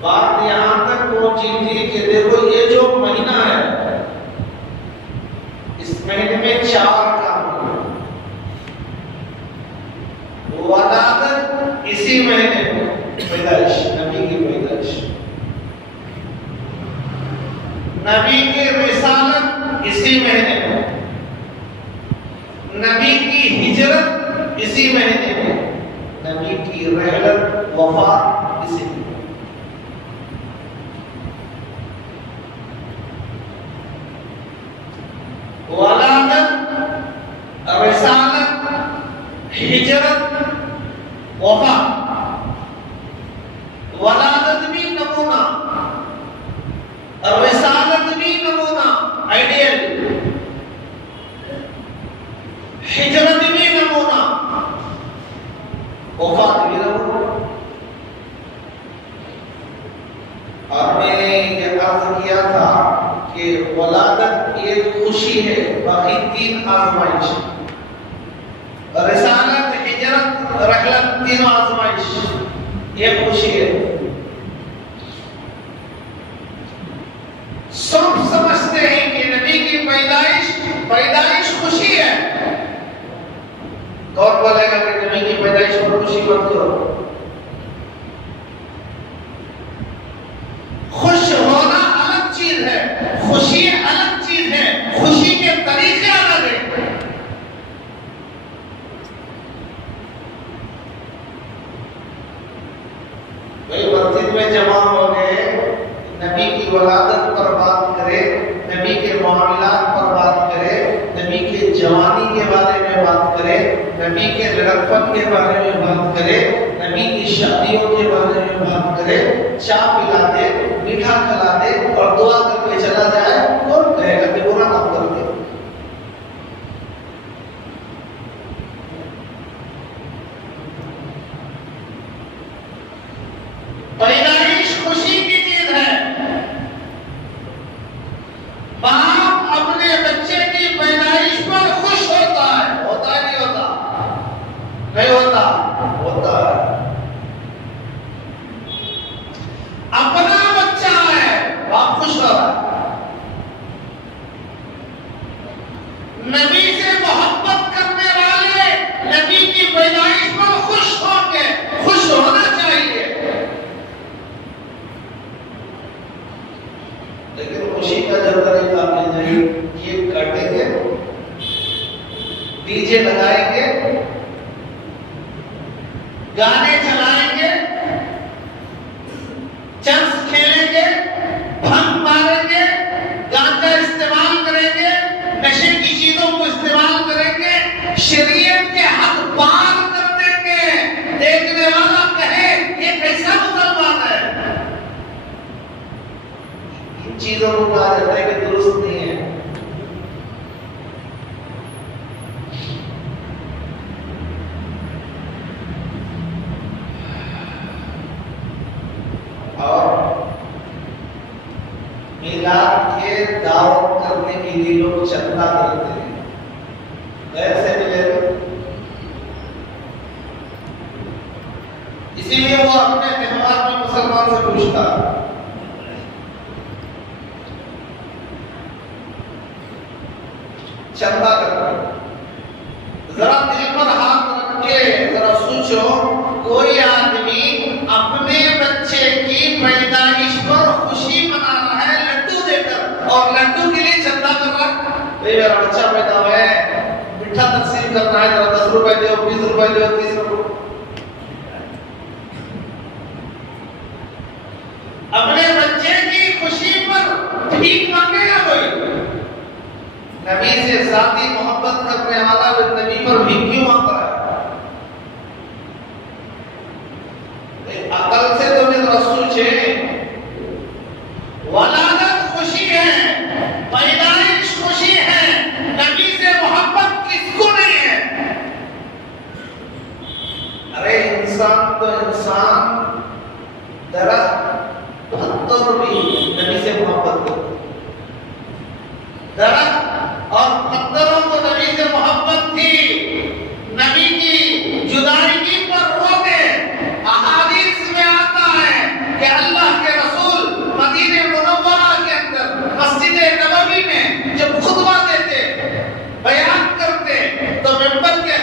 بات یہاں تک پہنچی تھی کہ دیکھو یہ جو مہینہ ہے اس مہینے میں 4 کام ولادت اسی مہینے میں پیدائش نبی کی پیدائش نبی کی رسالت اسی مہینے میں نبی کی ہجرت اسی مہینے میں نبی کی رحلت وفات اسی مہینے ولادت رسالت ہجرت وفات ولادت بھی نمونہ رسالت بھی نمونہ آئیڈیل ہجرت بھی نمونہ وفات بھی نمونہ اور میں نے یہ عرض کیا تھا کہ ولادت ایک خوشی ہے باقی 3 آزمائش رسالت ہجرت رحلت 3 آزمائش ایک خوشی ہے سب سمجھتے ہیں کہ نبی کی پیدائش خوشی ہے کون بولے گا کہ نبی کی پیدائش پر خوشی مت کرو خوش ہونا الگ چیز ہے خوشی الگ چیز ہے خوشی کے طریقے الگ ہیں بھائی مسجد میں جمع ہو گئے نبی کی ولادت پر بات کرے نبی کے معاملات پر بات کرے نبی کے جوانی کے بارے میں بات کرے نبی کے لڑکپن کے بارے میں بات کرے نبی کی شادیوں کے بارے میں بات کرے چائے پلا دے میٹھا کھلا دے اور دعا کر کے چلا جائے کون کہے گا کہ برا کام کر دے پیدائش خوشی کی چیز ہے باپ اپنے بچے کی پیدائش پر خوش ہوتا ہے نہیں ہوتا نہیں ہوتا ہے اپنا بچہ ہے لیکن خوشی کا جب طریقہ مل جائے یہ کاٹیں گے، ڈی جے لگائیں گے، گانے چلائیں گے، چرس کھیلیں گے، بھنگ ماریں گے، گانجا استعمال کریں گے، نشے کی چیزوں کو استعمال کریں گے، شریعت کے حد پار کر دیں گے، دیکھنے والا کہے یہ کیسا مسلمان ہے؟ ان چیزوں کو کہا جاتا ہے کہ درست نہیں ہے۔ اور میلاد کے دعوت کرنے کے لیے لوگ چندہ کرتے ہیں، کیسے ملے گا؟ اسی لیے وہ اپنے تہوار میں مسلمان سے پوچھتا چندہ کرنا۔ ذرا دل پر ہاتھ رکھ کے ذرا سوچو، کوئی آدمی اپنے بچے کی پیدائش پر خوشی منا رہا ہے لڈو دے کر، اور لڈو کے لیے چندہ کر رہا ہے، میرا بچہ پیدا ہوا ہے، میٹھا تقسیم کرنا ہے، ذرا 10 روپے دو، 20 روپے دو، 30 روپے۔ اپنے بچے کی خوشی پر بھیک مانگے گا کوئی؟ نبی سے ذاتی محبت کرنے والا نبی پر بھیک کیوں مانگتا ہے؟ عقل سے تو ذرا سوچیں، ولادت خوشی ہے، پیدائش خوشی ہے، نبی سے محبت کس کو نہیں ہے؟ ارے انسان تو انسان، درخت پتھر بھی نبی سے محبت کرتے، درخت اور پتھروں کو نبی سے محبت تھی، نبی کی جدائیگی پر روتے۔ احادیث میں آتا ہے کہ اللہ کے رسول مدینہ منورہ کے اندر مسجد نبوی میں جب خطبہ دیتے، بیان کرتے، تو منبر کے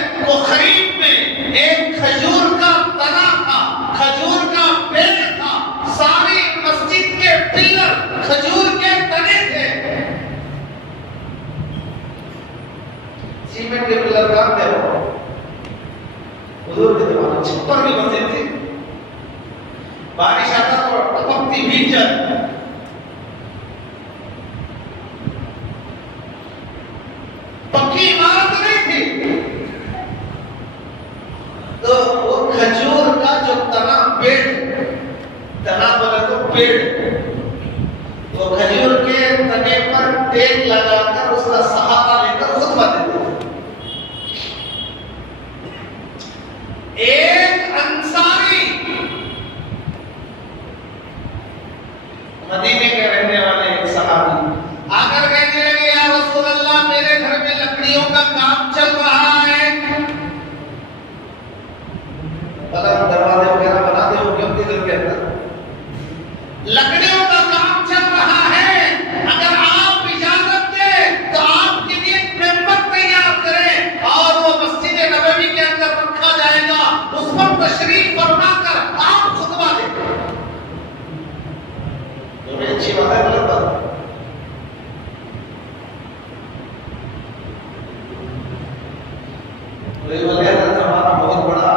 قریب میں ایک کھجور کا تنا تھا، کھجور کا پیڑ تھا، ساری مسجد کے پلر کھجور کے تنے تھے۔ سیمنٹ کے پلر کام تھے، وہ حضور کے زمانے چھپر کی مسجد تھی، بارش آتا تو ٹپکتی بھیگ جاتی، پکی عمارت نہیں تھی، تو وہ کھجور کا جو تنا پیڑ، تنا بولے تو پیڑ، وہ کھجور کے تنے پر ٹیک لگا کر اس کا سہارا لے کر خطبہ دیتے تھے۔ ایک انصاری مدینے کے رہنے والے ایک صحابی آ کر کہنے لگے، یا رسول اللہ میرے گھر میں لکڑیوں کا کام چل رہا ہے، پلنگ دروازے وغیرہ بناتے ہو کہ اپنے گھر کے اندر لکڑیوں کا کام چل رہا ہے، اگر آپ اجازت دیں تو آپ کے لیے ایک ممبر تیار کریں اور وہ مسجد نبوی کے اندر رکھا جائے گا، اس پر تشریف فرما کر آپ خطبہ دیں۔ بڑی اچھی بات ہے، غلط بات ہے؟ ہمارا بہت بڑا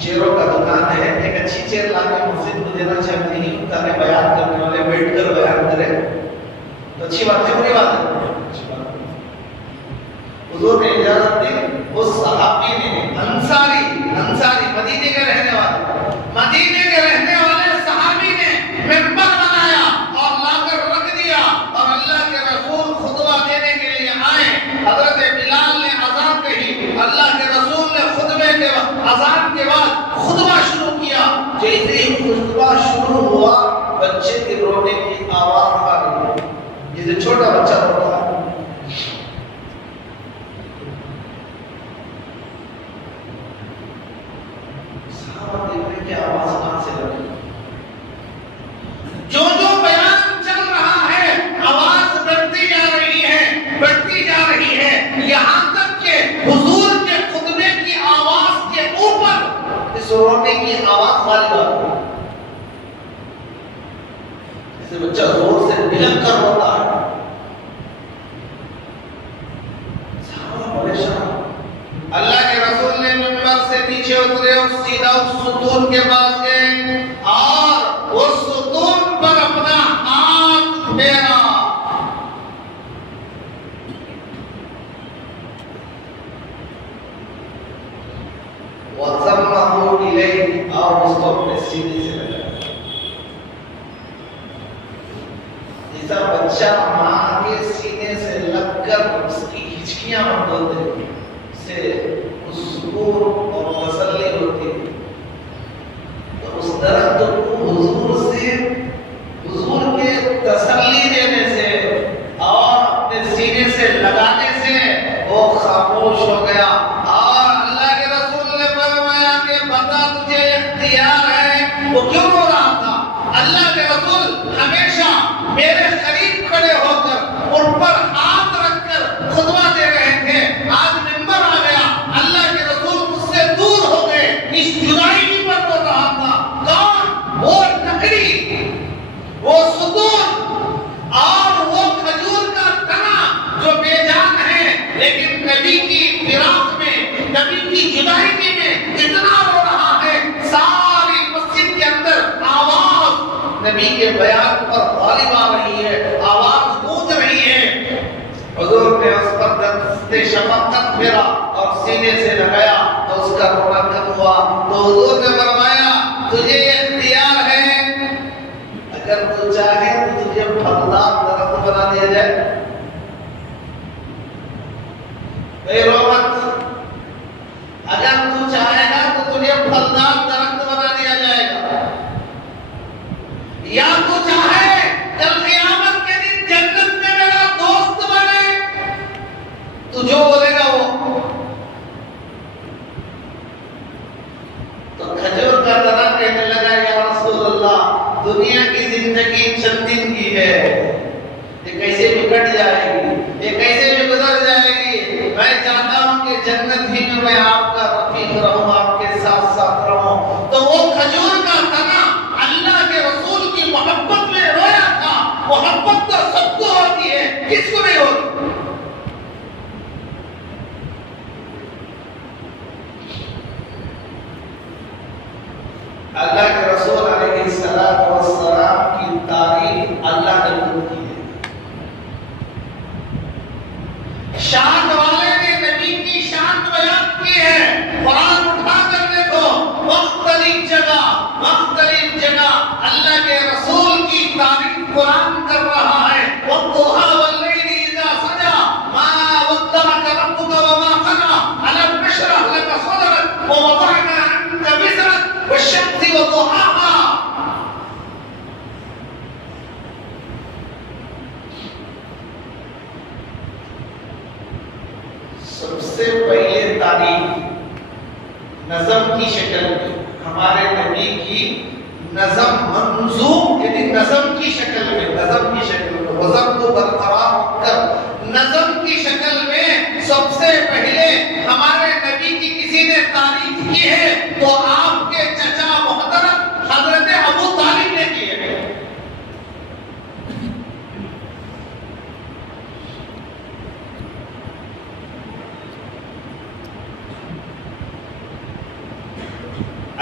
چیئروں کا دکان ہے، ایک اچھی چیئر لا کے مسجد کو دینا چاہتے ہیں تاکہ بیان کرنے والے بیٹھ کر بیان کریں، تو اچھی بات ہے، بری بات ہے؟ حضور نے اجازت دی، اس صحابی نے انصاری مدینے کے رہنے والے صحابی نے منبر بنایا اور لا کر رکھ دیا، اور اللہ کے رسول خطبہ دینے کے لیے آئے، حضرت بلال نے اذان کہی، اللہ کے رسول نے خطبے کے اذان کے بعد خطبہ شروع کیا، جیسے ہی خطبہ شروع ہوا بچے کے رونے کی آواز آ رہی، جسے چھوٹا بچہ روتا ہے، دیکھنے کی آواز کہاں سے لگی، جو بیان چل رہا ہے آواز بڑھتی جا رہی ہے، یہاں تک کہ حضور کے خطبے کی آواز کے اوپر اس رونے کی آواز غالب آ گئی، جسے بچہ زور سے بلند کر روتا ہے. صحابہ پریشان. اللہ کے رسول نے منبر سے نیچے اترے اور سیدھا اس ستون کے پاس گئے اور اس ستون پر اپنا ہاتھ پھیرا. وَضَمَّهُ إِلَيْهِ اور اس کو اپنے سینے سے لگایا. جیسا بچہ ماں کے سینے سے لگ کر اس کی ہچکیاں بند ہوتے ہیں سے اس سکون اور تسلی ہوتی ہے. تو اس درخت کو حضور کے تسلی دینے سے اور اپنے سینے سے لگانے سے وہ خاموش ہو گیا. اور اللہ کے رسول نے فرمایا کہ بتا تجھے اختیار ہے. وہ کیوں رو رہا تھا؟ اللہ کے رسول ہمیشہ میرے قریب کھڑے ہو کر ان پر ہاتھ رکھ کر خطبہ دے رہے تھے. آج ممبر آ گیا, اللہ کے رسول مجھ سے دور ہو گئے, اس جدائی پر رو رہا تھا. کون؟ وہ لکڑی, وہ ستون اور وہ کھجور کا تنا جو بے جان ہے, لیکن نبی کی فراق میں, نبی کی جدائی میں اتنا رو رہا ہے. ساری مسجد کے اندر آواز نبی کے بیان پر غالب آ رہی ہے, آواز گونج رہی ہے. حضور نے اس پر دست شفقت پھیرا اور سینے سے لگایا تو اس کا رونا کم ہوا. تو حضور نے فرمایا تجھے اختیار ہے, اگر تو چاہے تو تجھے پھلدار درخت بنا دیا جائے. اے رومت, اگر تو چاہے گا تو تجھے پھلدار درخت بنا دیا جائے گا, یا تو چاہے کل قیامت کے دن جنت میں میرا دوست بنے, تو جو بولے گا وہ. تو کھجور کا درخت کہنے لگا یا رسول اللہ, دنیا کی زندگی چند دن کی ہے, یہ کیسے بھی کٹ جائے گی, یہ کیسے بھی گزر جائے گی. میں چاہتا ہوں کہ جنت ہی میں آپ کا رفیق رہوں, آپ کے ساتھ ساتھ رہوں. تو وہ کھجور کا تنا اللہ کے رسول کی محبت میں رویا تھا. محبت تو سب کو ہوتی ہے, کس کو نہیں ہوتی. اللہ کے رسول علیہ السلام کی تعریف اللہ نے خود کی ہے. شان والے نے نبی کی شان بیان کی ہے. قرآن اٹھا کر دیکھو, مختلف جگہ اللہ کے رسول کی تعریف قرآن کر رہا ہے. وَالضُّحَىٰ وَاللَّيْلِ إِذَا سَجَىٰ مَا وَدَّعَكَ رَبُّكَ وَمَا قَلَىٰ أَلَمْ نَشْرَحْ لَكَ صَدْرَكَ وَوَضَعْنَا عَنكَ وِزْرَكَ وَالشَّمْسِ وَضُحَاهَا. سب سے پہلے تعریف نظم کی شکل میں, ہمارے نبی کی نظم منظوم یعنی نظم کی شکل میں وزن کو برقرار رکھ کر نظم کی شکل میں سب سے پہلے ہمارے نبی کی کسی نے تعریف کی ہے تو آپ کے چچا محترم حضرت ابو طالب نے کی ہے.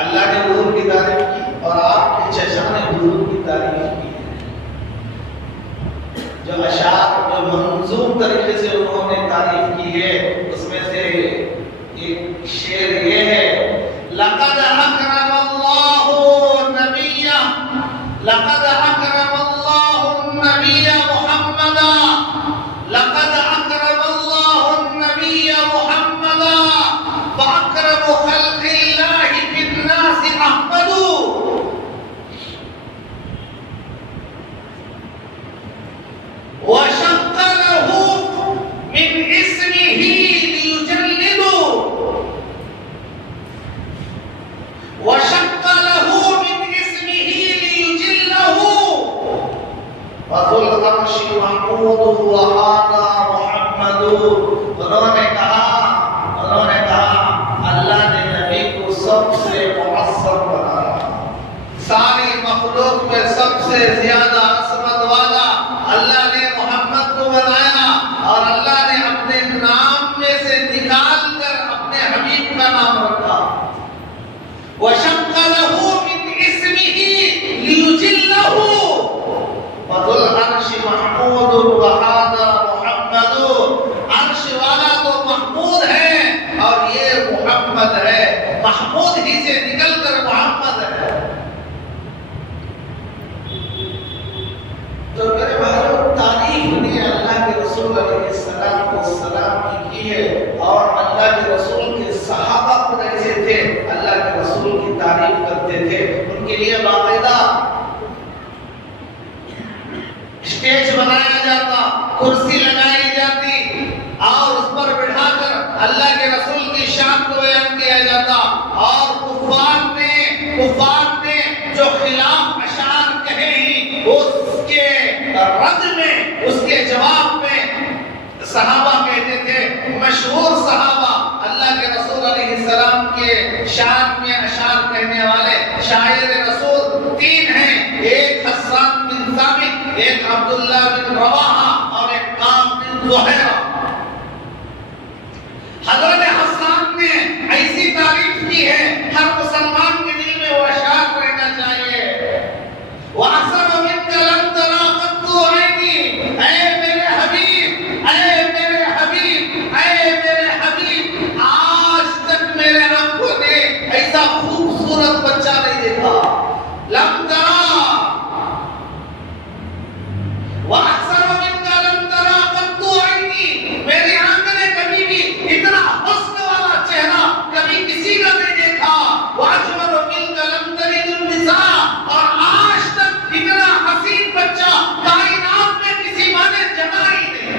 اللہ نے حضور کی تعریف کی اور آپ کے چچا نے حضور کی تعریف کی ہے. جو اشعار جو منظوم طریقے سے انہوں نے تعریف کی ہے اس میں سے ایک شعر یہ ہے, لقد اکرم اللہ نبیہ, لقد اکرم اللہ النبی محمدا, لقد اکرم اللہ النبی محمدا فاکرم خلق اللہ فی الناس احمد. وشق له من اسمه ليجلد, وشق له من اسمه ليجله, فذو العرش محمود وهذا محمد. انہوں نے کہا اللہ نے نبی کو سب سے معظم بنایا, ساری مخلوق میں سب سے زیادہ عظمت والا وہذا محمد، عرش والا تو محمود ہے اور یہ محمد ہے، محمود ہی سے نکل کر محمد ہے۔ تو میرے بھائیوں، تعریف نے اللہ کے رسول علیہ السلام کی ہے، اور اللہ کے رسول کے صحابہ خود ایسے تھے، اللہ کے رسول کی تعریف کرتے تھے۔ ان کے لیے باقاعدہ اسٹیج بنایا جاتا، کرسی لگائی جاتی اور اس پر بٹھا کر اللہ کے رسول کی شان کو بیان کیا جاتا، اور کفار نے جو خلاف اشعار کہے ہی اس کے رد میں، اس کے جواب میں صحابہ کہتے تھے، مشہور صحابہ اللہ کے رسول علیہ السلام کے شان میں اشعار کہنے والے شاعر رسول تین ہیں، ایک حسان بن ثابت، ایک عبداللہ بن رواحہ اور ایک کعب بن زہیرہ۔ حضرت حسان نے ایسی تعریف کی ہے، ہر مسلمان کے دل میں وہ اشعار رہنا چاہیے۔ وَأَحْسَنَ مِنْكَ لَمْ تَرَى قَطُّ عَيْنِي، اے میرے حبیب، اے میرے حبیب، اے میرے حبیب، آج تک میرے آنکھوں نے ایسا خوبصورت بچہ نہیں دیکھا۔ لَمْ تَرَى وَأَحْسَنَ مِنْكَ لَمْ تَرَى قَطُّ عَيْنِي، میری آنکھ نے کبھی بھی اتنا حسن والا چہرہ کبھی کسی کا نہیں دیکھا۔ وَأَجْمَلُ مِنْكَ لَمْ تَلِدِ النِّسَاء، اور آج تک اتنا حسین بچہ کائنات میں کسی ماں نے جنا ہی نہیں۔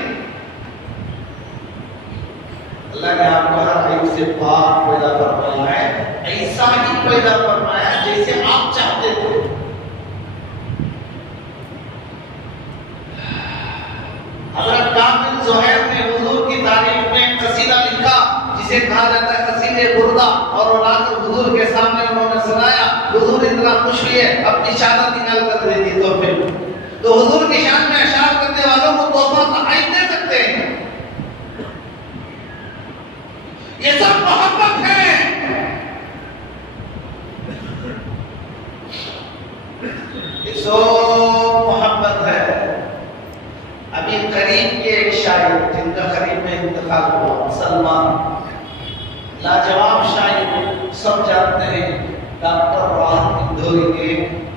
اللہ نے آپ کو ہر عیب سے پاک پیدا فرمایا ہے، ایسا ہی پیدا فرمایا ہے جیسے آپ چاہتے تھے۔ حضرت کعب بن زہیر نے حضور کی تعریف میں ایک قصیدہ لکھا جسے کہا جاتا ہے قصیدہ بردہ، اور وہ لا کر حضور کے سامنے انہوں نے سنایا۔ حضور اتنا خوش ہوئے، اپنی چادر نکال کر دے دی تحفے میں۔ تو حضور کی شان میں اشعار کرنے والوں کو تحفہ تحائف دے سکتے ہیں، یہ سب محبت ہے۔ یہ سو محبت ہے۔ ابھی قریب کے ایک شاعر جن کا قریب میں انتقال ہوا، سلمان، لاجواب شاعر، سب جانتے ہیں، ڈاکٹر راحت اندھوری نے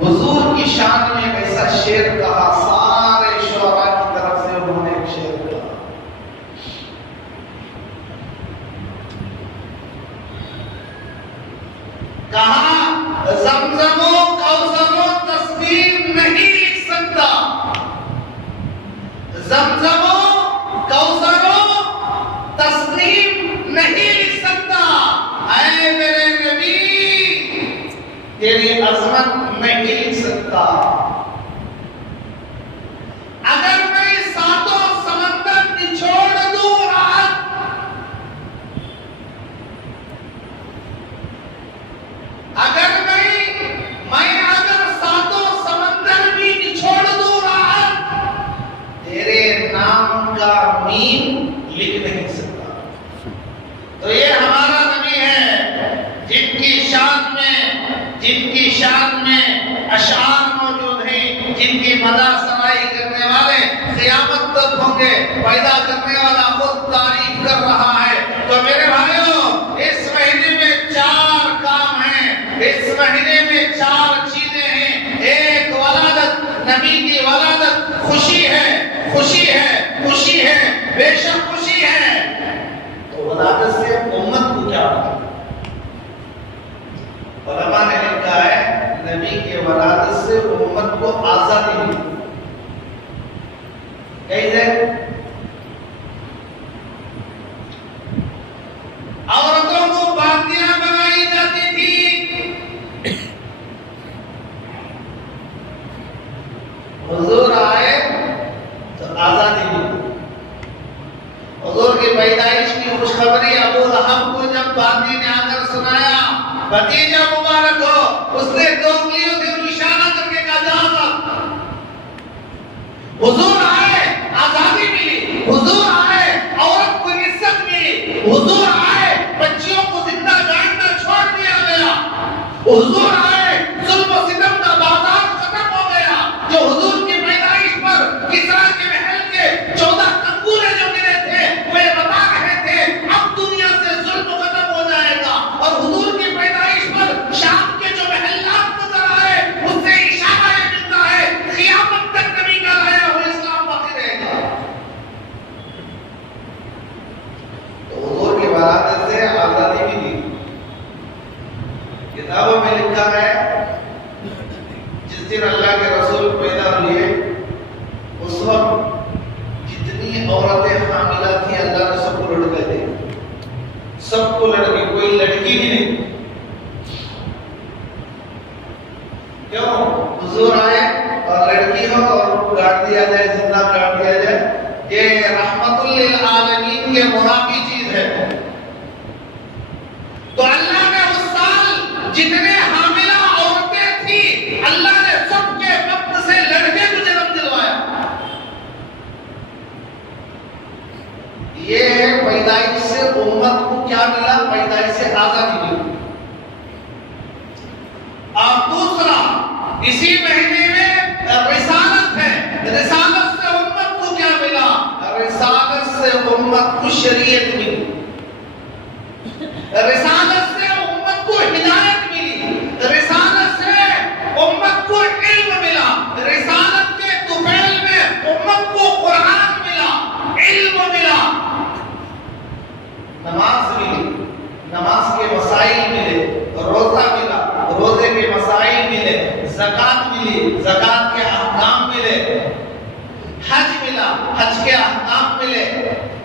حضور کی شان میں ایک ایسا شعر کہا، سارے شعراء کی طرف سے انہوں نے ایک شعر کہا۔ کہا زمزم و کوثر و تصویر نہیں لکھ سکتا، زمزم و کوثر و تصنیف نہیں لکھ سکتا، اے میرے نبی تیری عظمت نہیں لکھ سکتا۔ اگر میں ساتوں سمندر نچوڑ دوں راحت، اگر ساتوں سمندر بھی نچوڑ دوں راحت، تیرے نام کا میم لکھ نہیں سکتا۔ تو یہ ہمارا نبی ہے جن کی شان میں اشعار موجود ہیں، جن کی مدح سنائی کرنے والے قیامت تک ہوں گے۔ پیدا کرنے والا خود تعریف کر رہا ہے۔ تو میرے بھائیوں، اس مہینے میں 4 کام ہیں، اس مہینے میں 4 چیزیں ہیں۔ ایک ولادت، نبی کی ولادت، خوشی ہے، خوشی ہے، خوشی ہے، بے شک خوشی ہے۔ تو ولادت سے امت کو کیا ہوگا؟ علماء نے لکھا ہے نبی کے ولادت سے امت کو آزادی ملی۔ کیسے؟ عورتوں کو باندیاں بنائی جاتی تھی، حضور آئے تو آزادی ملی۔ حضور کی پیدائش کی خوشخبری ابو لہب کو جب باندی نے آ کر سنایا، بھتیجا مبارک ہو، اس نے 2 انگلیوں سے اشارہ کر کے کہا جا سکتا۔ حضور آئے، آزادی ملی۔ حضور آئے، عورت کو عزت ملی۔ حضور آئے، بچیوں کو زندہ جاننا چھوڑ دیا گیا۔ حضور آئے، ظلم و ستم کا بازار ختم ہو گیا۔ جو حضور کی پیدائش پر کسریٰ کے محل کے اس وقت جتنی عورتیں حاملہ تھیں اللہ نے سب کو لڑکے دے، سب کو لڑکی، کوئی لڑکی بھی نہیں. کیوں؟ حضور آئے اور لڑکی ہو اور گاڑ دیا جائے، زندہ گاڑ دیا جائے. یہ رحمت للعالمین کے منافی چیز ہے. تو اللہ نے اس سال جتنے حاملہ عورتیں تھیں اللہ نے سب کے وقت سے لڑکے کو جنم دلوایا. یہ ہے پیدائش سے امت کو کیا ملا؟ پیدائش سے آزادی ملی. اور دوسرا اسی مہینے میں رسالت ہے. رسالت سے امت کو کیا ملا؟ رسالت سے امت کو شریعت ملی. رسالت سے امت کو ہدایت ملی. رسالت سے امت کو علم ملا. رسالت کے طفیل میں امت کو قرآن ملا، علم ملا. نماز ملی، نماز کے مسائل ملے. روزہ ملا، روزے کے مسائل ملے. زکات ملی، زکات کے احکام ملے. حج ملا، حج کے احکام ملے.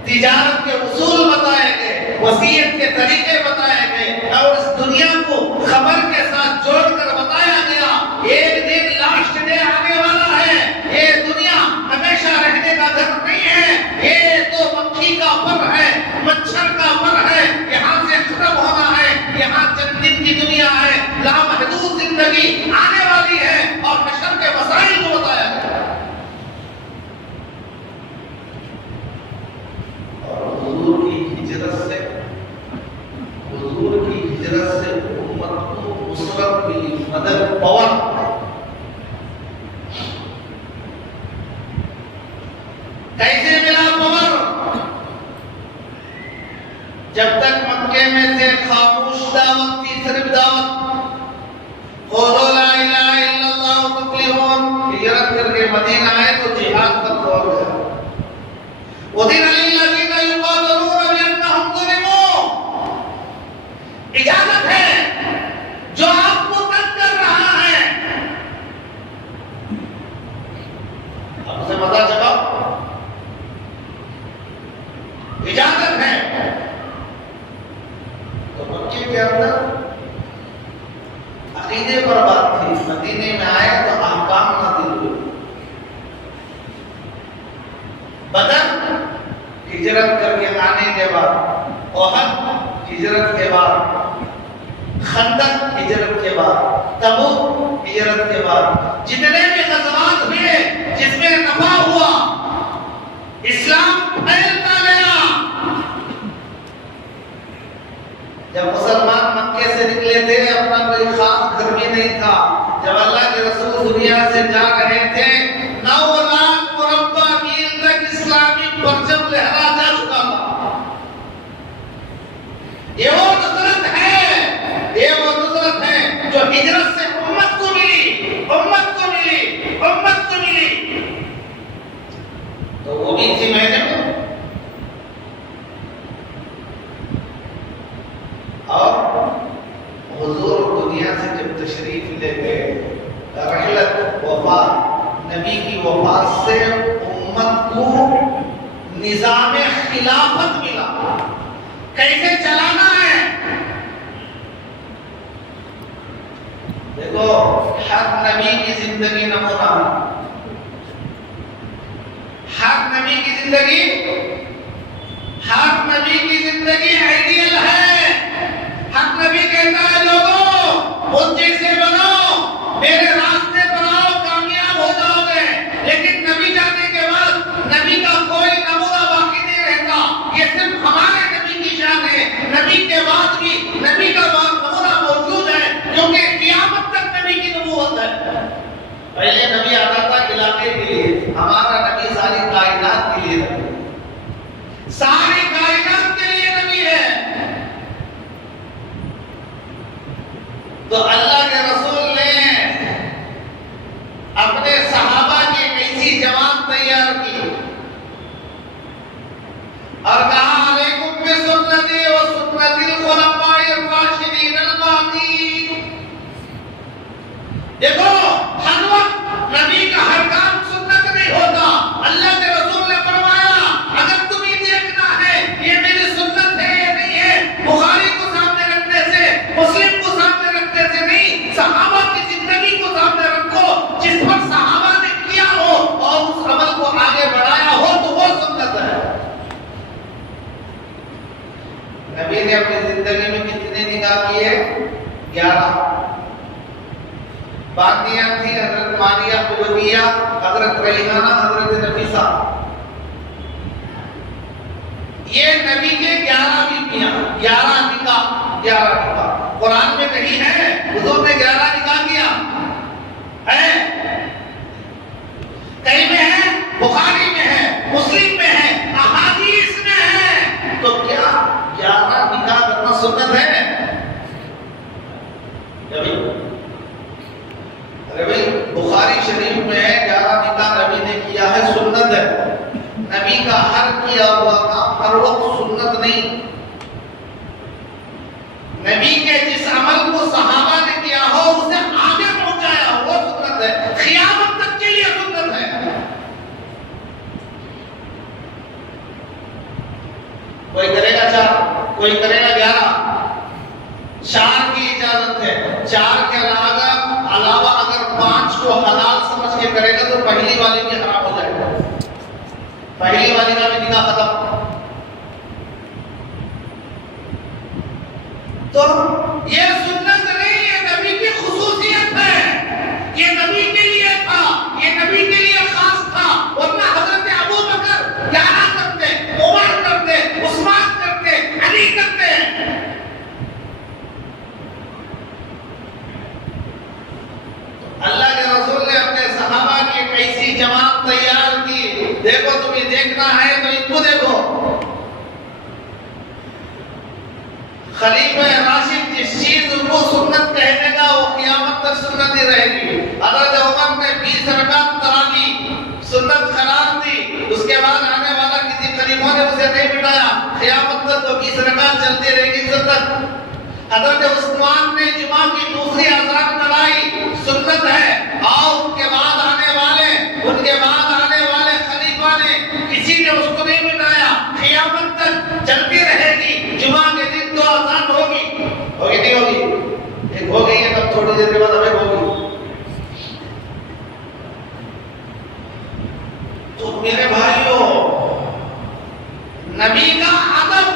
تجارت کے اصول بتائے گئے، وصیت کے طریقے بتائے گئے، اور اس دنیا کو خبر کے ساتھ جوڑ کر بتایا گیا ایک دن لاسٹ ڈے آنے والا ہے. یہ دنیا ہمیشہ رہنے کا گھر نہیں ہے. یہ تو مکھی کا پر ہے، مچھر کا پر ہے. یہاں سے ختم ہونا ہے. یہاں چند دن کی دنیا ہے. لامحدود زندگی آنے والی ہے. اور حشر کے مسائل کو بتایا گیا. حضور کی ہجرت سے امت کو نصرت ملی، مدد، پاور. کیسے ملا پاور؟ جب تک مکے میں تھے خاموش دعوت تھی، صرف دعوت. قولوا لا الہ الا اللہ تفلحون. ہجرت کر کے مدینہ آئے تو جہاد پر دور گیا. وَذِنَ لِلَّذِينَ يُقَاتَلُونَ بِأَنَّهُمْ ظُلِمُوا. اجازت ہے جو آپ کو تنگ کر رہا ہے. اب سے پتہ چلا اجازت ہے. تو مکے کے اندر عقیدے پر بات تھی. مدینے میں آئے تو احکام نازل ہوئے. بدر ہجرت کر کے آنے کے بعد، احد ہجرت کے بعد، خندق ہجرت کے بعد، تبوک ہجرت کے بعد، جتنے بھی غزوات ہوئے جس میں نفع ہوا، اسلام پھیلتا گیا. جب مسلمان مکے سے نکلے تھے اپنا کوئی خاص گھر بھی نہیں تھا. جب اللہ کے رسول دنیا سے جا رہے تھے 9 لاکھ مربع میل تک اسلامی پرچم لہرا جا چکا تھا. یہ وہ نصرت ہے، یہ وہ نصرت ہے جو ہجرت سے امت کو ملی، امت کو ملی، امت کو ملی. تو وہ بھی اسی مہینے میں. اور حضور دنیا سے جب تشریف لے گئے، رحلت وفات، نبی کی وفات سے امت کو نظام خلافت ملا. کیسے چلانا ہے؟ دیکھو ہر نبی کی زندگی نمونہ، ہر نبی کی زندگی، ہر نبی کی زندگی آئیڈیل ہے. ہر نبی کہتا ہے لوگوں مجھ جیسے بنو، میرے راستے پر آؤ، کامیاب ہو جاؤ گے. لیکن نبی جانے کے بعد نبی کا کوئی نمونہ باقی نہیں رہتا. یہ صرف ہمارے نبی کی شان ہے. نبی کے بعد بھی نبی کا نمونہ موجود ہے، کیونکہ قیامت تک نبی کی نبوت ہے. پہلے نبی آتا تھا علاقے کے لیے، ہمارا نبی ساری کائنات کے لیے ہے. ساری کائنات کے لیے نبی ہے. تو اللہ کے رسول نے اپنے صحابہ کی ایسی جماعت تیار کی اور کہا علیکم بسنتی و سنت الخلفاء الراشدین المہدیین. دیکھو ہر وقت نبی کا رحمانیہ تھی، حضرت ماریہ قبطیہ، حضرت ریحانہ، حضرت نفیسہ. یہ نبی کے 11 بیویاں، 11 نکاح، 11 نکاح. قرآن میں کہیں ہے حضور نے 11 نکاح کیا ہے؟ کہیں میں ہے؟ بخاری میں ہے، مسلم میں ہے، احادیث میں ہے. تو کیا 11 نکاح کرنا سنت ہے؟ ارے بھائی بخاری شریف میں 11 نکاح نبی نے کیا ہے، سنت ہے. نبی کا ہر کیا ہوا کام ہر وقت سنت نہیں. نبی کے جس عمل کو صحابہ نے کیا ہو اسے آگے پہنچایا ہو وہ سنت ہے، قیامت تک کے لیے سنت ہے. کوئی کرے گا 4، کوئی کرے گا 11. 4 کی اجازت ہے. 4 کے علاوہ اگر 5 کو حلال سمجھ کے کرے گا تو پہلی والی بھی حرام ہو جائے گا. پہلی والی کا بھی نکاح ختم. تو یہ سنت نہیں، یہ نبی کی خصوصیت ہے. یہ نبی کے لیے تھا، یہ نبی کے لیے خاص تھا. ورنہ حضرت ابو بکر 11 کرتے، عمر کرتے، عثمان کرتے، علی کرتے. اللہ کے رسول نے اپنے صحابہ کی ایک ایسی جماعت تیار کی. دیکھو تمہیں دیکھنا ہے تو ان کو دیکھو. خلیفہ راشد جس چیز کو سنت کہنے کا وہ قیامت تک سنت ہی رہے گی. حضرت عمر نے 20 رکعت تراویح سنت قرار دی. اس کے بعد آنے والا کسی خلیفہ نے اسے نہیں مٹایا. قیامت تک تو 20 رکعت چلتی رہے گی سنت. حضرت عثمان نے جمعہ کی دوسری اذان کرائی، سنت ہے. اور ان کے بعد آنے والے خلیفہ نے کسی نے اس کو نہیں مٹایا. قیامت تک چلتی رہے گی. جمعہ کے دن تو اذان ہوگی نہیں ہوگی؟ ایک ہو گئی ہے، تب تھوڑی دیر کے بعد ہمیں ہوگی. تو میرے بھائیوں، نبی کا ادب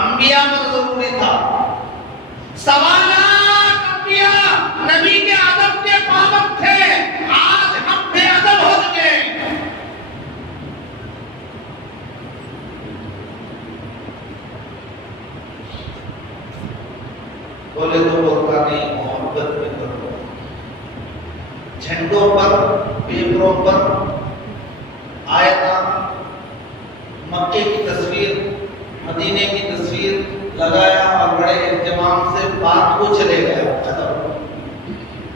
انبیاء پر ضروری تھا. سوالات انبیاء نبی کے ادب کے پابند تھے. آج ہم بے ادب ہو چکے. بولے تو بولتا نہیں، محبت میں کرو. جھنڈوں پر، پیپروں پر آیت مکے کی تصویر، مدینے کی تصویر لگایا اور بڑے اہتمام سے بات کو چلے گیا.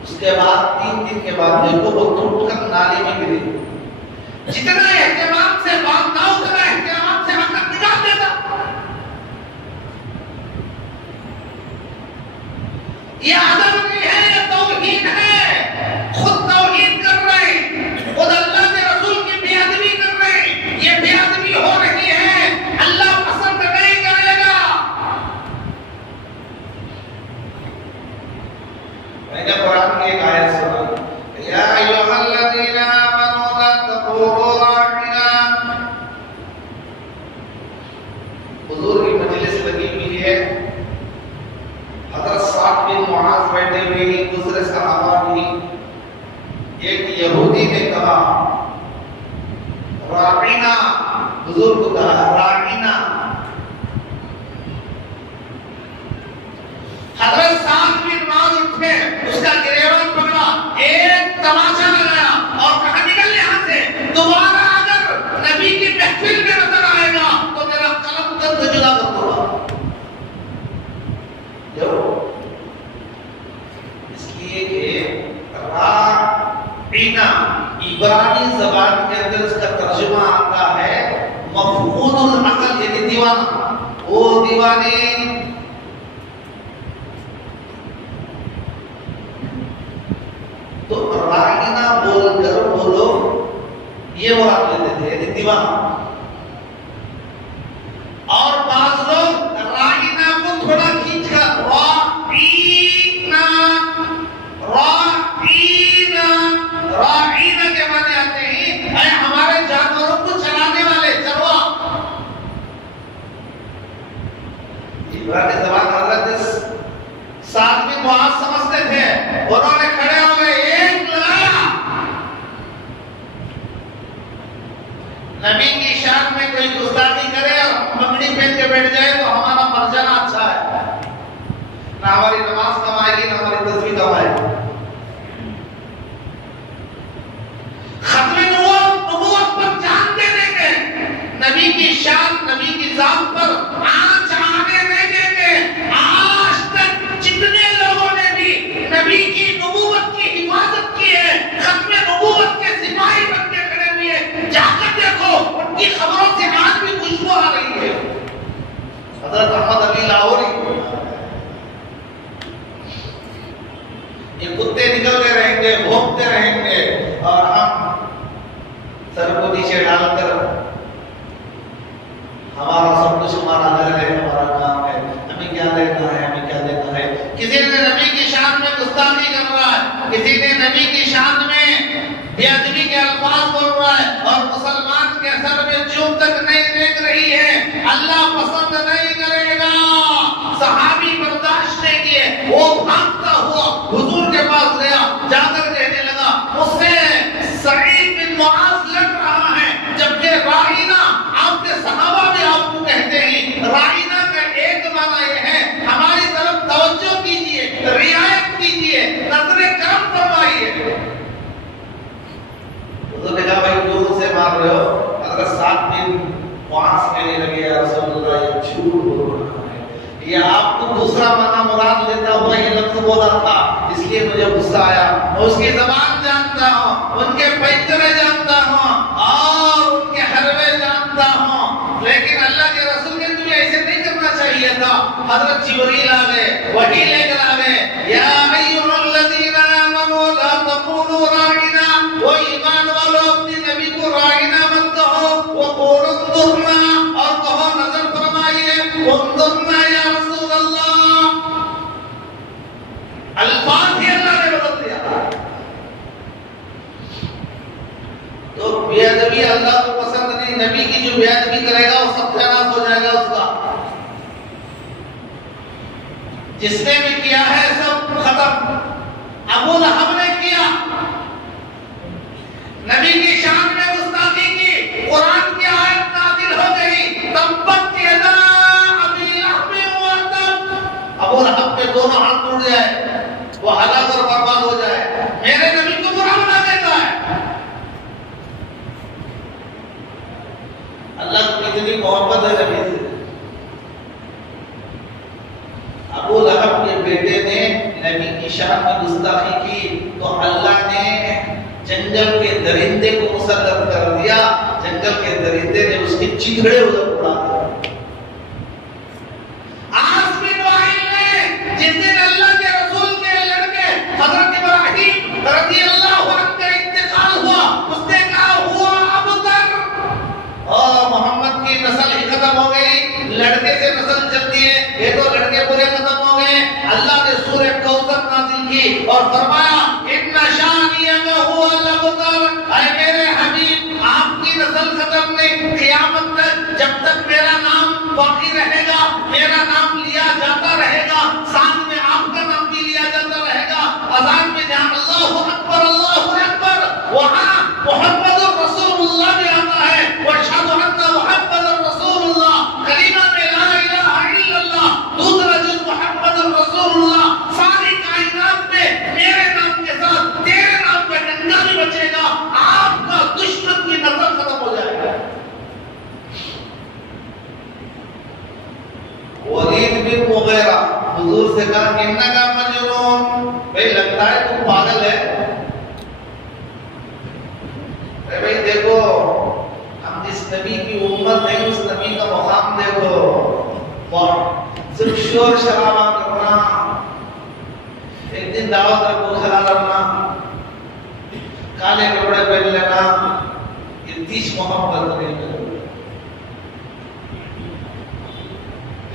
اس کے بعد 3 دن کے بعد دیکھو وہ ٹوٹ کر نالی میں گری. جتنا اہتمام سے بات نہ اتنا اہتمام سے ہم تک نکال دیتا. یہ ادب نہیں ہے، یہ توہین ہے. خود توہین کر رہے ہیں، خود اللہ کے رسول کی بے ادبی کر رہے ہیں. یہ بے ادبی ہو رہی ہے، اللہ پسند نہیں کرے گا. میں نے قرآن کی ایک آیت سنی، یا ایھا الذین آمنوا لا تقولوا راعنا. حضور کی مجلس لگی ہوئی ہے، حضرت سعد بن معاذ بیٹھے ہوئے ہیں، دوسرے صحابہ بھی. ایک یہودی نے کہا راعنا، حضور کو کہا راعنا. حضرت سعد بن معاذ اٹھے، اس کا گریبان پکڑا، ایک تماشا لگایا اور کہا نکل یہاں سے. دوبارہ اگر نبی کی محفل میں نظر آئے گا تو میرا قلم تن سے جدا کر دوں گا. اس لیے کہ راعنا عبرانی زبان کے اندر اس کا ترجمہ آتا ہے مفقود العقل، یعنی دیوانہ. وہ دیوانے تو راعنا بول کر وہ لوگ یہ مراد لیتے تھے، یعنی دیوانہ. اور بعض لوگ راعنا کو تھوڑا کھینچ کر راعینا کے معنی آتے ہیں اے ہمارے جانوروں کو چلانے والے چروا. عبرانی زبان حضرت سعد بن معاذ سمجھتے تھے. نبی کی شان میں کوئی گستاخی کرے اور پگڑی پہن کے بیٹھ جائے تو ہمارا مر جانا اچھا ہے، نہ ہماری نماز کمائے گی نہ ہماری تسبیح کمائے گی۔ ختم نبوت پر جان دینے کے، نبی کی شان، نبی کی ذات پر آنچ آنے دینے کے، آج تک جتنے لوگوں نے بھی نبی کی نبوت کی حفاظت کی ہے، ختم نبوت کے سپاہی بن کے کھڑے ہوئے، جا کر دیکھو ان کی خبروں سے آج بھی خوشبو آ رہی ہے۔ حضرت احمد علی لاہوری، یہ کتے نکلتے رہیں گے، بھونکتے رہیں گے اور ہم سر کو نیچے ڈال کر ہمارا سب کچھ ہمارا گھر ہے، ہمارا کام ہے، ہمیں کیا دینا ہے، ہمیں کیا دینا ہے۔ کسی نے نبی کی شان میں گستاخی کر رہا ہے، کسی نے نبی کی شان میں بے ادبی کے الفاظ بول رہا ہے اور مسلمان کے سر میں چوب تک نہیں دیکھ رہی ہے، اللہ پسند نہیں کرے گا۔ صحابی برداشت نہیں کیے، وہ بھاگتا ہوا حضور کے پاس گیا، جا کر کہنے لگا، اس سے سعید بن معاذ لڑ رہا ہے، جبکہ رائنا آپ کے صحابہ بھی آپ کو کہتے ہیں۔ رائنا کا ایک معنی یہ ہے ہماری طرف توجہ کیجئے، رعایت کیجئے، نظر کرم فرمائیے۔ حضور نے کہا بھائی کیوں اسے مار رہے ہو؟ حضرت 7 دن معاذ کہنے لگے یا رسول اللہ یہ جھوٹ بول رہا ہے، یہ آپ کو دوسرا معنی مراد لیتا ہوا یہ لفظ بولا تھا، اس لیے مجھے غصہ آیا۔ میں اس کی زبان جانتا ہوں، ان کے پیچرے جانتا ہوں اور ان کے حربے جانتا ہوں، لیکن اللہ کے رسول نے تمہیں ایسے نہیں کرنا چاہیے تھا۔ حضرت جبریل آ گئے، وحی لے کر آ گئے، یا ایھا الذین آمنوا لا تقولوا راعنا، وہ ایمان والو اپنی نبی کو راعنا مت کہو، وقولوا انظرنا، اور کہو نظر فرمائیے، انظرنا یا رسول اللہ۔ الفاظ ہی اللہ نے بدل دیا۔ تو بے ادبی اللہ کو پسند نہیں، نبی کی جو بے ادبی کرے گا وہ سب خیرات ہو جائے گا اس کا۔ جس نے بھی کیا ہے سب ختم۔ ابو لہب نے کیا، نبی کی شان میں گستاخی کی، قرآن کی آیت نازل ہو گئی، تبت یدا ابی لہب وتب، ابو لہب کے دونوں ہاتھ ٹوٹ جائے، وہ ہلاک اور برباد ہو جائے، میرے نبی کو برا بنا دیتا ہے۔ اللہ کی کتنی محبت ہے نبی سے۔ ابو لہب کے بیٹے نے نبی کی شان میں گستاخی کی تو اللہ نے جنگل کے درندے کو مسلط کر دیا، جنگل کے درندے نے اس کے چتھڑے ادھر اڑا دیے۔ آس بن وائل نے جس دن اللہ کے رسول کے لڑکے حضرت ابراہیم رضی اللہ عنہ کا انتقال ہوا، اس نے کہا ہوا ابتر، اور محمد کی نسل ہی ختم ہو گئی، لڑکے سے نسل چلتی ہے، یہ تو لڑکے پورے ختم ہو گئے۔ اللہ نے سورہ کوثر نازل کی اور فرمایا ان شانئک هو الابتر، اے میرے حبیب آپ کی نسل ختم نہیں، قیامت تک جب تک میرا نام باقی رہے گا، میرا نام لیا جاتا رہے گا، ساتھ میں آپ کا نام بھی لیا جاتا رہے گا۔ اذان میں جہاں اللہ اکبر اللہ اکبر وہاں محمد رسول اللہ بھی آتا ہے، واشہد ان محمد رسول اللہ، کلمہ میں لا الہ الا اللہ، دوسرا جز محمد رسول اللہ، ساری کائنات میں میرے نام کے ساتھ تیرے نام کا ڈنکا بھی بچے گا، آپ کا دشمن کی نظر ختم ہو جائے گا۔ ولید بن مغیرہ حضور سے کہا انکا مجنون، بھئی لگتا ہے تم پاگل ہے۔ اے بھئی دیکھو ہم جس نبی کی امت ہے اس نبی کا مقام دیکھو، صرف شور شرابہ کرنا، ایک دن دعوت رکھو کھلا رکھنا، کالے کپڑے پہن لینا، یہ تیج محبت نہیں ہے۔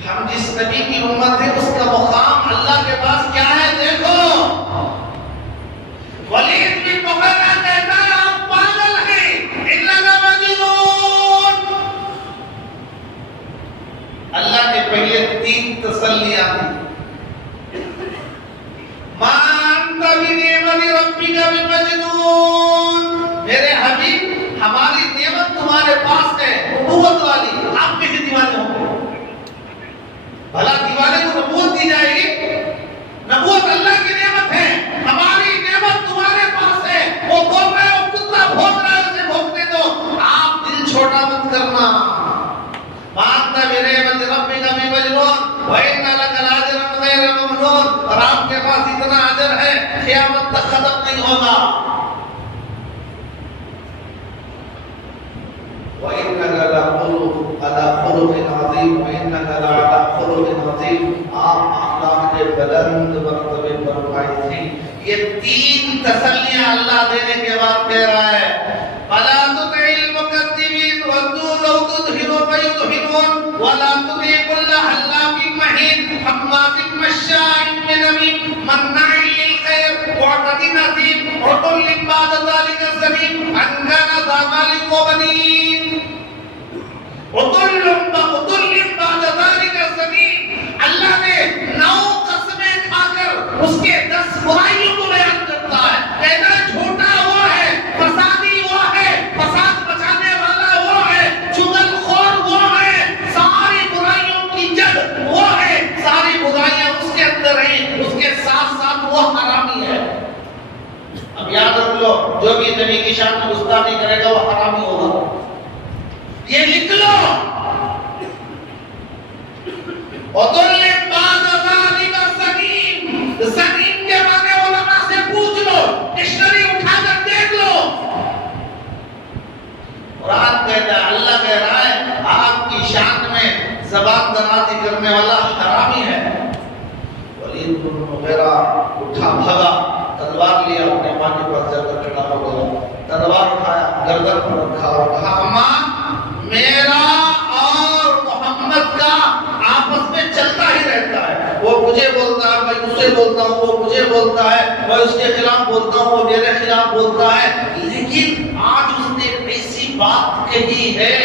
ہم جس نبی کی امت ہے اس کا مقام اللہ کے پاس کیا ہے دیکھو۔ ولید بن مغیرہ کہتا ہے آپ پاگل ہیں، انکا مجنون۔ اللہ نے پہلے 3 تسلیاں دی، ما انت بنعمت ربک بمجنون، میرے حبیب ہماری نعمت تمہارے پاس ہوگا. وَإِنَّكَ لَعَلَىٰ خُلُقٍ عَظِيمٍ وَإِنَّكَ لَعَلَىٰ خُلُقٍ عَظِيمٍ. آپ اخلاق کے بلند مرتبے پر پائی تھی. یہ 3 تسلیاں اللہ دینے کے بعد کہہ رہا ہے فَلَا تُطِعِ الْمُكَذِّبِينَ وَدُّوا لَوْ تُدْهِنُ فَيُدْهِنُونَ وَلَا تُطِعْ كُلَّ حَلَّافٍ مَّهِينٍ هَمَّازٍ مَّشَّاءٍ بِنَمِيمٍ مَّنَّاعٍ لِّلْخَيْرِ مُعْتَدٍ أَثِيمٍ عُتُلٍّ بَعْدَ ذَٰلِكَ زَنِيمٍ أَن كَانَ ذَا مَالٍ وَبَنِينَ. عُتُلٍّ بَعْدَ ذَٰلِكَ زَنِيمٍ. اللہ نے 9 قسمیں کھا کر اس کے 10 برائیوں کو بیان کرتا ہے. کہتا ہے جھوٹا وہ ہے، فسادی وہ ہے، فساد مچانے والا وہ ہے، چغل خور وہ ہے، ساری برائیوں کی جڑ وہ ہے، ساری برائیاں اس کے اندر ہیں، اس کے ساتھ ساتھ وہ حرامی ہے. اب یاد رکھ لو جو بھی نبی کی شان میں گستاخی کرے گا وہ حرامی ہوگا. یہ لکھ لو. عُتُلٍّ بَعْدَ ذَٰلِكَ زَنِيمٍ. زنیم کے معنی علماء سے پوچھ لو، ڈکشنری اٹھا کر دیکھ لو. قرآن کہتا ہے، اللہ کہہ رہا ہے آپ کی شان میں زبان درازی کرنے والا حرامی ہے. ولید بن مغیرہ اٹھا بھگا، تلوار لیا، اپنے ماں کے پاس جا کر کھڑا ہو گیا، تلوار اٹھایا، گردن پر رکھا اور کہا اماں میرا اور محمد کا آپس میں چلتا ہی رہتا ہے. وہ مجھے بولتا ہے، میں اسے بولتا ہوں، وہ مجھے بولتا ہے، میں اس کے خلاف بولتا ہوں، وہ میرے خلاف بولتا ہے. لیکن آج اس نے ایسی بات کہی ہے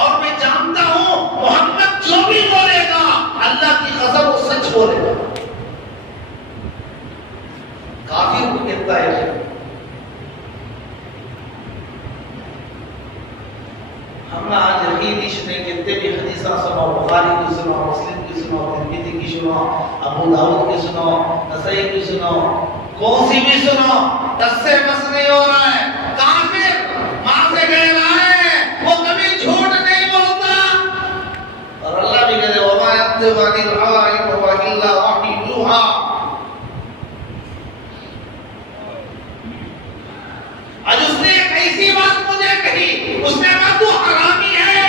اور میں جانتا ہوں محمد جو بھی بولے گا اللہ کی قسم وہ سچ بولے گا. کافر کو کہتا ہے ہم آج حدیث نہیں کہتے بھی حدیثہ سنو، بخاری کی سنو، مسلم کی سنو، ترمذی کی سنو، ابو داؤد کی سنو، نسائی کی سنو، کون سی بھی سنو، دس سے بس نہیں ہو رہا ہے. کافر ماں سے کہہ رہا ہے وہ کبھی جھوٹ نہیں بولتا. اور اللہ بھی کہتے وما ينطق عن الهوى ان هو الا وحي يوحى. آج اس نے ایک ایسی بات مجھے کہی، اس نے کہا تو حرامی ہے.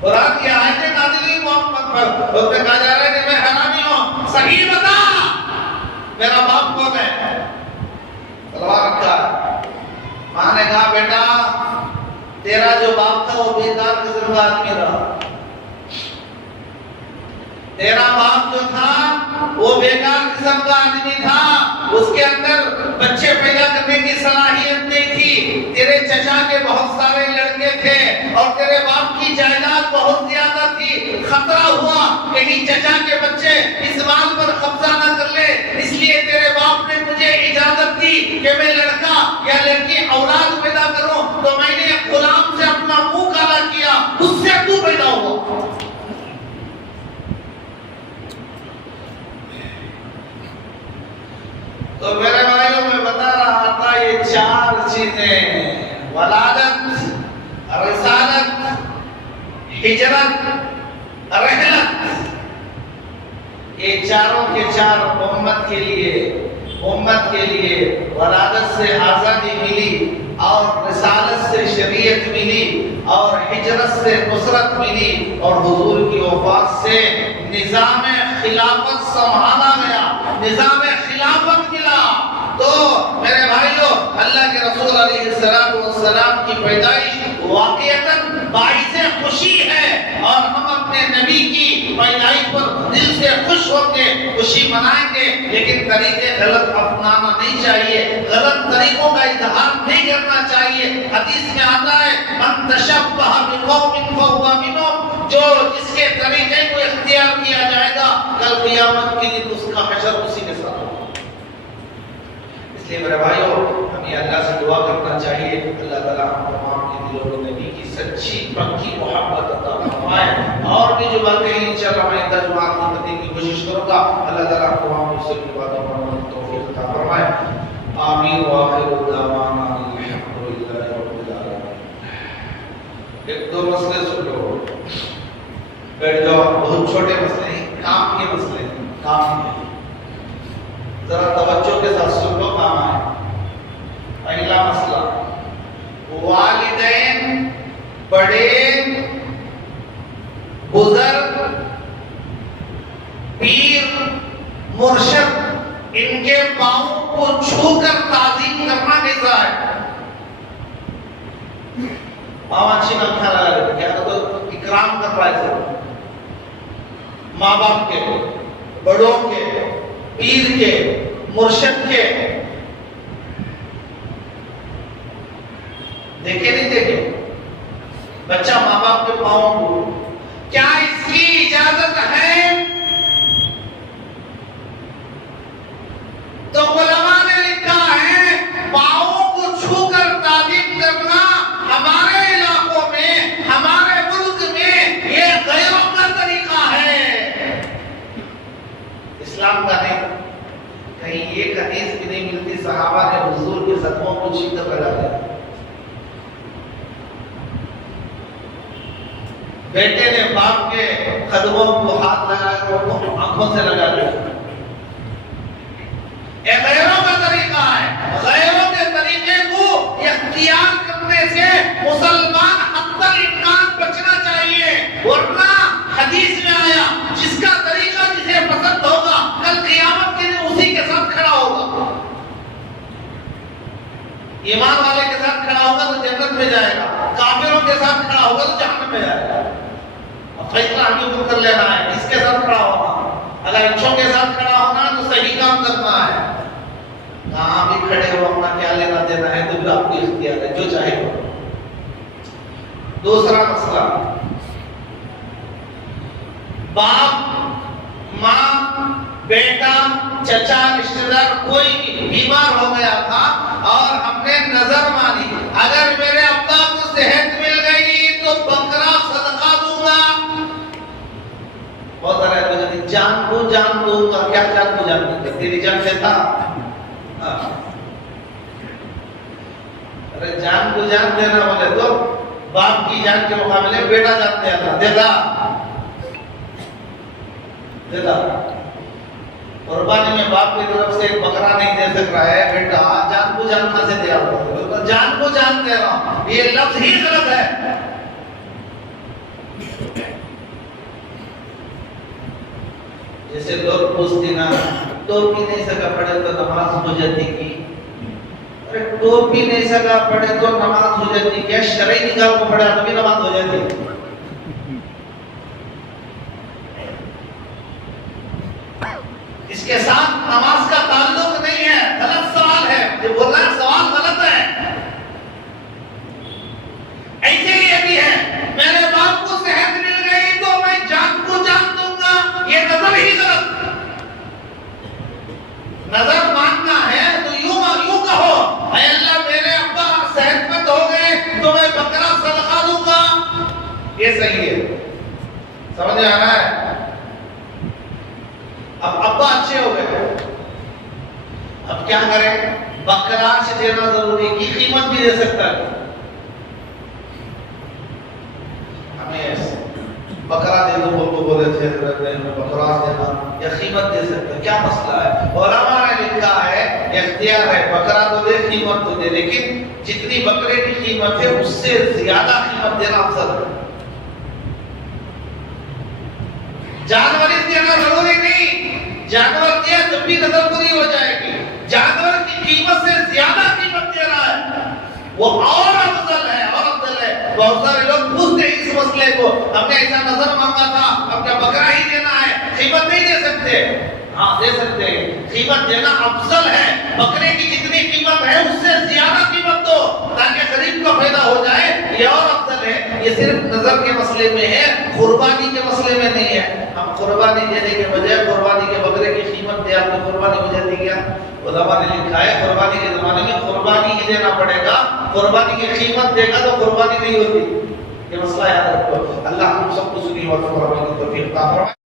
قرآن کی آیتیں نازل ہوئی محمد پر، اس میں کہا جا رہا ہے کہ میں حرامی ہوں. صحیح بتا میرا باپ کون ہے؟ تلوار رکھا. ماں نے کہا بیٹا تیرا جو باپ تھا وہ بیکار قسم کا آدمی رہا. تیرا باپ جو تھا وہ بیکار قسم کا آدمی تھا، اس کے اندر بچے پیدا کرنے کی صلاحیت نہیں تھی. تیرے چچا کے بہت سارے لڑکے تھے اور تیرے باپ کی جائیداد بہت زیادہ تھی. خطرہ ہوا کہیں چچا کے بچے اس مال پر قبضہ نہ کر لے، اس لیے تیرے باپ نے مجھے اجازت دی کہ میں لڑکا یا لڑکی اولاد پیدا کروں. تو میں نے غلام سے اپنا منہ کالا کیا، اس سے تو پیدا ہوا. تو میرے بھائیوں میں بتا رہا تھا یہ 4 چیزیں ولادت، رسالت، ہجرت، رحلت، یہ چاروں کے چار امت کے لیے ولادت سے آزادی ملی اور رسالت سے شریعت ملی اور ہجرت سے نصرت ملی اور حضور کی وفات سے نظام خلافت سنبھالا گیا، نظام خلافت ملا. تو میرے بھائیوں اللہ کے رسول علیہ السلام کی پیدائش واقعتاً باعث خوشی ہے اور ہم اپنے نبی کی پیدائش پر دل سے خوش ہو کے خوشی منائیں گے. لیکن طریقے غلط اپنانا نہیں چاہیے، غلط طریقوں کا اظہار نہیں کرنا چاہیے. حدیث میں آتا ہے من تشبہ بقوم فهو منهم، جو جس کے طریقے کو اختیار کیا جائے گا کل قیامت کے دن اس کا حشر اسی کے ساتھ ہوگا. اس لیے میرے بھائیوں ہمیں اللہ سے دعا کرنا چاہیے اللہ تعالیٰ ہم تمام کے دلوں میں نبی کی سچی پکی محبت عطا فرمائے. اور بھی جو باتیں ہیں انشاءاللہ میں ترجمہ کرنے کی کوشش کروں گا. اللہ تعالیٰ ہم تمام سے کی باتوں پر عمل کی توفیق عطا فرمائے. آمین وآخر دعوانا الحمدللہ رب العالمین. 1-2 مسئلے سن لو، بیٹھ جاؤ. بہت چھوٹے مسئلے ہیں، کام کے مسئلے ہیں، کام کے. ذرا توجہ کے ساتھ سن لو کام آئے. پہلا مسئلہ، والدین، بڑے بزرگ، پیر، مرشد، ان کے پاؤں کو چھو کر تعظیم کرنا کیسا ہے؟ پاؤں اچھی نہ کھا لگا رہے کیا تو اکرام کر رہا ہے سر. ماں باپ کے، بڑوں کے، پیر کے، مرشد کے. دیکھے نہیں دیکھے بچہ ماں باپ کے پاؤں کو، کیا اس کی اجازت ہے؟ تو علماء نے لکھا ہے پاؤں کو چھو کر تعظیم کرنا ہمارے علاقوں میں، ہمارے ملک میں یہ غیروں کا طریقہ ہے، اسلام کا نہیں. کہیں ایک حدیث بھی نہیں ملتی صحابہ نے حضور کے قدموں کو چھین کر لگا دیا. بیٹے نے باپ کے قدموں کو ہاتھ لگا کر آنکھوں سے لگا دیا. یہ غیروں کا طریقہ ہے. غیروں کے طریقے کو اختیار کرنے سے مسلمان حتی الامکان بچنا چاہیے، ورنہ حدیث میں آیا جس کا طریقہ جسے پسند ہوگا کل قیامت کے دن اسی کے ساتھ کھڑا ہوگا. ایمان والے کے ساتھ کھڑا ہوگا تو جنت میں جائے گا، کافروں کے ساتھ کھڑا ہوگا تو جہنم میں جائے گا. فیصلہ ہمیں کو کر لینا ہے کس کے ساتھ کھڑا ہونا. اگر اچھوں کے ساتھ کھڑا ہونا ہے تو صحیح کام کرنا ہے. کہاں بھی کھڑے ہو اپنا کیا لینا دینا ہے تو پھر آپ کی اختیار ہے، جو چاہے ہو. دوسرا مسئلہ، باپ، ماں، بیٹا، چچا، رشتہ دار کوئی بھی بیمار ہو گیا تھا اور ہم نے نظر مانی اگر میرے ابا کو صحت مل گئی تو بکرا صدقہ دوں گا. بہت سارے جان کو جان دوں گا. کیا جان کو جان دوں گا؟ تیری جان سے تھا. ارے جان کو جان دینا بولے تو باپ کی جان کے مقابلے بیٹا جان دیا تھا، دیتا. قربانی میں باپ کی طرف سے ایک بکرا نہیں دے سک رہا ہے، بیٹا جان کو جان کہاں سے دیا؟ جان کو جان دے رہا ہوں، یہ لفظ ہی غلط ہے. جیسے لوگ پوچھتے نا ٹوپی نہیں سکا پڑے تو نماز ہو جاتی کی. ارے ٹوپی نہیں سکا پڑے تو نماز ہو جاتی کیا؟ شرعی نکاح کو پڑھا تو بھی نماز ہو جاتی. اس کے ساتھ نماز کا تعلق نہیں ہے. غلط سوال ہے جو بول رہا ہے، سوال غلط ہے. ایسے یہ بھی ہے میرے باپ کو صحت مل گئی تو میں جان کو جان دوں گا، یہ نظر ہی غلط. نظر ماننا ہے تو یوں کہو اے اللہ میرے ابا صحت مند ہو گئے تو میں بکرا صدقہ دوں گا، یہ صحیح ہے. سمجھ آ رہا ہے؟ اب ابا اچھے ہو گئے، اب کیا کریں؟ بکرا سے دینا ضروری کی قیمت بھی دے سکتا ہے. ہمیں بکرا دے دو بول تو بولے تھے بکرا دینا یا قیمت دے سکتا ہے، کیا مسئلہ ہے؟ علماء نے لکھا ہے اختیار ہے، بکرا تو دے قیمت تو دے، لیکن جتنی بکرے کی قیمت ہے اس سے زیادہ قیمت دینا افضل ہے. جانور دینا ضروری نہیں، جانور دیا جب بھی نظر پوری ہو جائے گی. جانور کی قیمت سے زیادہ قیمت دے رہا ہے وہ اور افضل ہے، اور افضل ہے. بہت سارے لوگ پوچھتے ہیں اس مسئلے کو، ہم نے ایسا نظر مانگا تھا، اب کیا بکرا ہی دینا ہے، قیمت نہیں دے سکتے؟ ہاں دے سکتے ہیں، قیمت دینا افضل ہے. بکرے کی جتنی قیمت ہے اس سے زیادہ قیمت دو تاکہ غریب کا فائدہ ہو جائے، یہ اور افضل ہے. یہ صرف نظر کے مسئلے میں ہے، قربانی کے مسئلے میں نہیں ہے. ہم قربانی دینے کے بجائے قربانی کے بکرے کی قیمت دے، آپ نے قربانی ہو جاتی کیا؟ علماء نے لکھا ہے قربانی کے زمانے میں قربانی ہی دینا پڑے گا، قربانی کی قیمت دے گا تو قربانی نہیں ہوتی. یہ مسئلہ یاد رکھو. اللہ ہم سب کو سنی اور فرمانے کی توفیق عطا فرمائے.